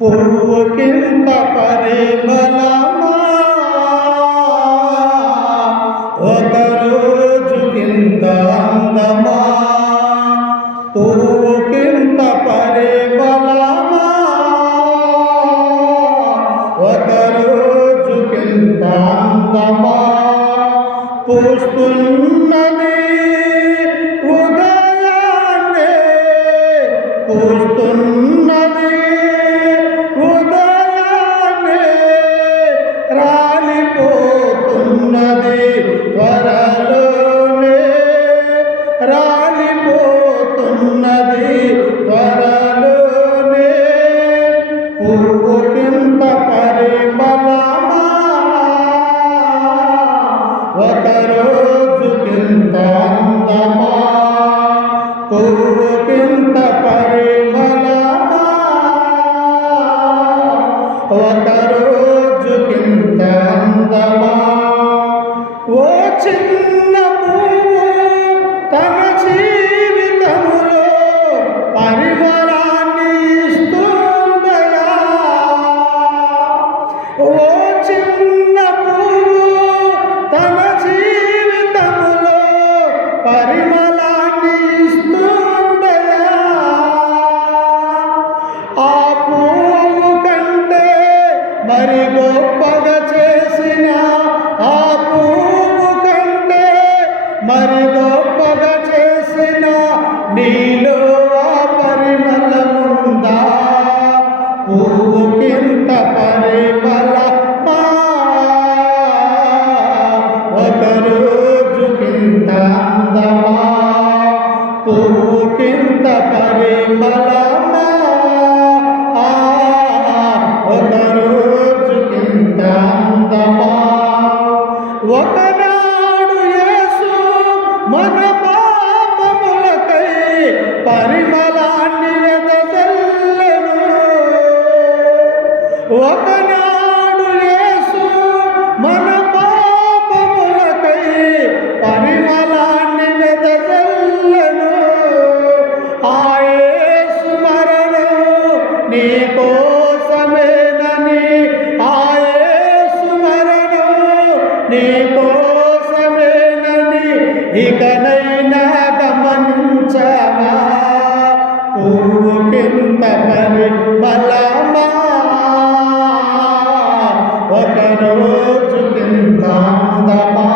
పువ్వుకింత పరిమళమా ఒక రోజుకింత అందమా పువ్వుకింత పరిమళమా ఒక రోజుకింత అందమా పూస్తున్నది ఉదయాన్నే పూస్తున్నది ఉదయాన్నే రాలిపోతున్నది త్వరలోనే రాలిపోతున్నది త్వరలోనే పువ్వుకింత పరిమళమా ఒక రోజుకింత అందమా పువ్వుకింత పరిమళమా ఒక రోజుకింత అందమా ఓ చిన్న పువ్వు తన జీవితములో పరిమళాన్ని ఇస్తుందయా ఓ చిన్న పువ్వు తన జీవితములో పరిమళాన్ని ఇస్తుందయా ఆ పువ్వు కంటే మరి గొప్పగా చేసిన ఆ పువ్వు కంటే మరి గొప్పగా చేసిన నీలో ఆ పరిమళముందా పువ్వుకింత పరిమళమా ఒక రోజుకింత అందమా పువ్వుకింత పరిమళమా ఒక రోజుకింత అందమా ఒకనాడు యేసు మన పాపములకై పరిమళాన్ని వెదజల్లెను ఒకనాడు యేసు మన పాపములకై పరిమళాన్ని వెదజల్లెను ఆ యేసు మరణం నీ కోసమేనని ఆ యేసు మరణం నీ కోసమేనని ఇకనైనా గమనించవా పువ్వుకింత పరిమళమా ఒక రోజుకింత అందమా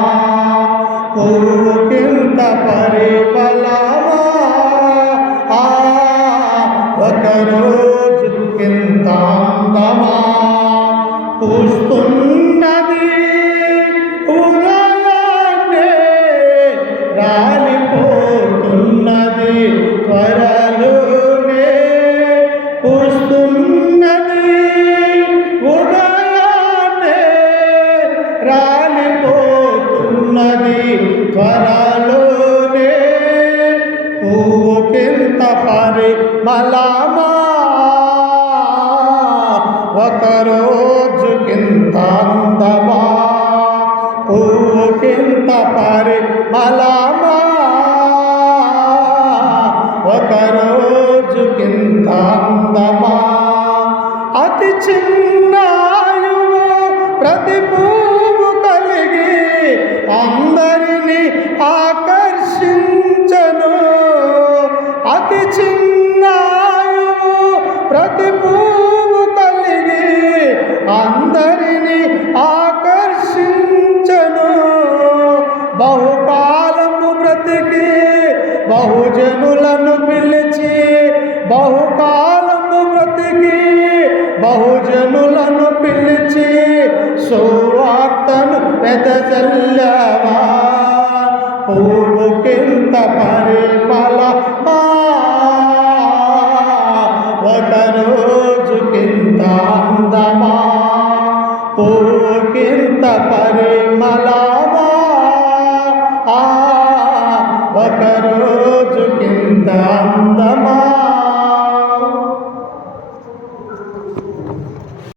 పువ్వుకింత పరిమళమా ఒక రోజుకింత అందమా పూస్తున్నది ఉదయాన్నే రాలిపోతున్నది త్వరలోనే పూస్తున్నది ఉదయాన్నే రాలిపోతున్నది త్వరలోనే పువ్వుకింత పరిమళమా ఒక రోజుకింత అందమా పువ్వుకింత పరిమళమా ఒక రోజుకింత అందమా అతి చిన్న ఆయువు ప్రతి పువ్వు కలిగి అందరినీ ఆకర్షించను అతి చిన్న ఆయువు ప్రతి పువ్వు కలిగి అందరినీ ఆకర్షించను బహుకాలము బ్రతికి బహుజనులను పిలిచి బహుకాలము బ్రతికి బహుజనులను పిలిచి సువార్తను వెదజల్లవా పువ్వుకింత పరిమళమా ఒక రోజుకింత అందమా పువ్వుకింత పరిమళమా ఒక రోజుకింత అందమా